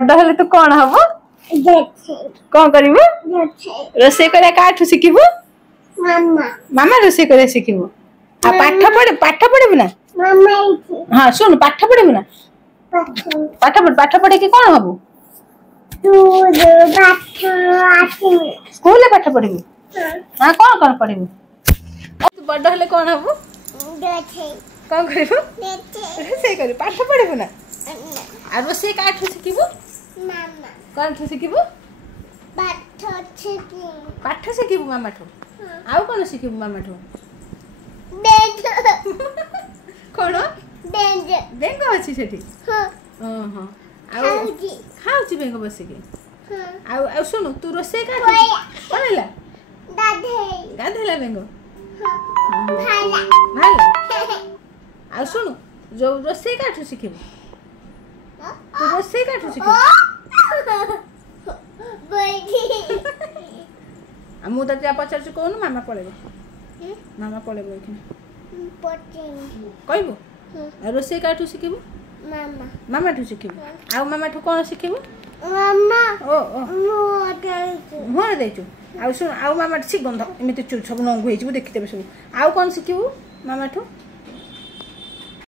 हेले तू कौन हम कौन कर रोसे काठू शिखु मामा रोसे कर शिखु पाठ पढ़ू ना हाँ सुन पाठ पढ़ू ना पाठ पढ़े कि कौन हम स्कूल पाठ पढ़ू हाँ कौन पढ़ू बड़ हेले कौन हम कौन कर पाठ पढ़ू ना आ रोसे काठू शिखु कौन शिखु पाठ शिखु मामा ठू आउ कौन शिखु मामा ठू कौन बेंग अच्छी से खाऊँ बेंग बसिकी आउ शुणु तू रोसे कौन है गाधेला बेंग आउ शुणु जो रोसे काठू शिखु तू रोसे काठू शिखु मु तो पचार कौन मामा पड़े कहबू रोसे काठू शिखु मामा ठू शिखु आउ मामा ठू कौन शिखु मुहर देचु आउ सुन आउ मामा सी गंध एमती सब नंगु हो देखी सब आउ कौन शिखु मामा ठू